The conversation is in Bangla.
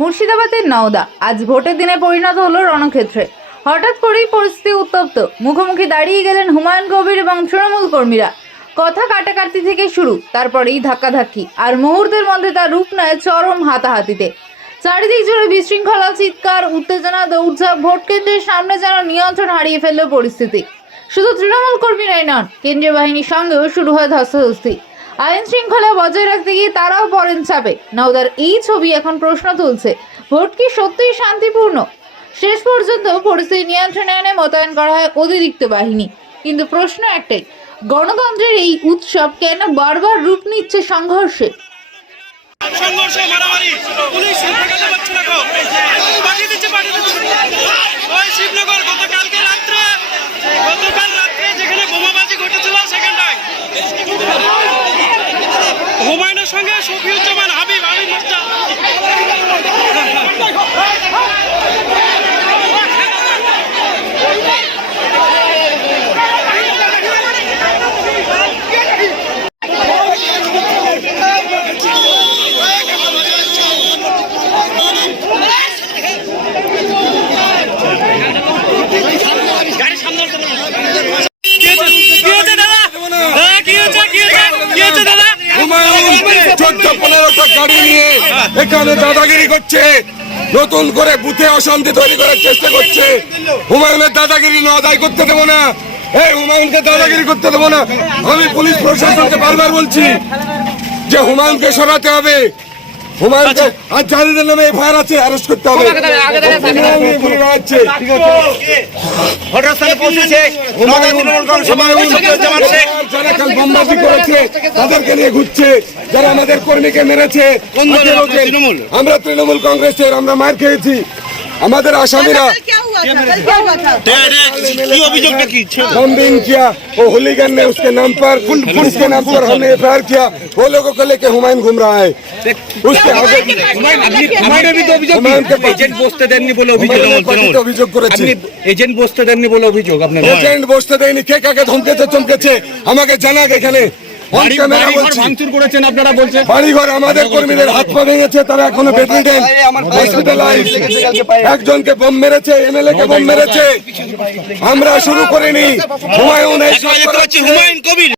মুর্শিদাবাদের নওদা আজ ভোটের দিনে পরিণত হলো রণক্ষেত্রে। হঠাৎ করেই পরিস্থিতি উত্তপ্ত। মুখোমুখি দাঁড়িয়ে গেলেন হুমায়ুন কবির এবং তৃণমূল কর্মীরা। কথা কাটাকাটি থেকে শুরু, তারপরেই ধাক্কাধাক্কি, আর মুহূর্তের মধ্যে তার রূপ নেয় চরম হাতাহাতিতে। চারিদিক জুড়ে বিশৃঙ্খলা, চিৎকার, উত্তেজনা, দৌড়ঝাঁপ। ভোট কেন্দ্রের সামনে যেন নিয়ন্ত্রণ হারিয়ে ফেলল পরিস্থিতি। শুধু তৃণমূল কর্মীরাই নন, কেন্দ্রীয় বাহিনীর সঙ্গেও শুরু হয় ধস্তাধস্তি। আইন শৃঙ্খলা বজায় রাখতে গিয়ে তারাও পড়েন চাপে। নওদার এই ছবি এখন প্রশ্ন তুলছে, ভোট কি সত্যিই শান্তিপূর্ণ? শেষ পর্যন্ত পরিস্থিতি নিয়ন্ত্রণে এনে মোতায়েন করা হয় অতিরিক্ত বাহিনী। কিন্তু প্রশ্ন একটাই, গণতন্ত্রের এই উৎসব কেন বারবার রূপ নিচ্ছে সংঘর্ষে? হুমায়ুনের সঙ্গে শফিউজ্জামান হাবিব মোর্চা গাড়ি নিয়ে এখানে দাদাগিরি করছে, নতুন করে বুথে অশান্তি তৈরি করার চেষ্টা করছে। হুমায়ুনের দাদাগিরি আদায় করতে দেবো না, এই হুমায়ুনকে দাদাগিরি করতে দেবো না। আমি পুলিশ প্রশাসনকে বারবার বলছি যে হুমায়ুনকে সরাতে হবে, হুমায়ুনকে আর যাদের নামে এফআইআর আছে অ্যারেস্ট করতে হবে। বোমবাজি করেছে তাদেরকে নিয়ে ঘুরছে, যারা আমাদের কর্মীকে মেরেছে। আমরা তৃণমূল কংগ্রেসের, আমরা মার খেয়েছি। আমাদের আসামিরা बॉम्बिंग किया, वो होलीगन ने उसके नाम पर हमने एफआईआर किया। वो लोगों को लेके हुमायूं घूम रहा है। उसके आगे এজেন্ট বসতে দেননি বলে অভিযোগ করেছে। এজেন্ট বসতে দেননি বলে অভিযোগ। আপনার এজেন্ট বসতে দেয়নি, কে কাকে ধমকেছে চমকেছে আমাকে জানাক। এখানে বাড়িঘর আমাদের কর্মীদের হাত পা ভেঙেছে, তারা এখনো বেডরিডেন, হসপিটালাইজ। একজনকে বোম মেরেছে, এমএলএ কে বোম মেরেছে। আমরা শুরু করিনি। হুমায়ুন কবির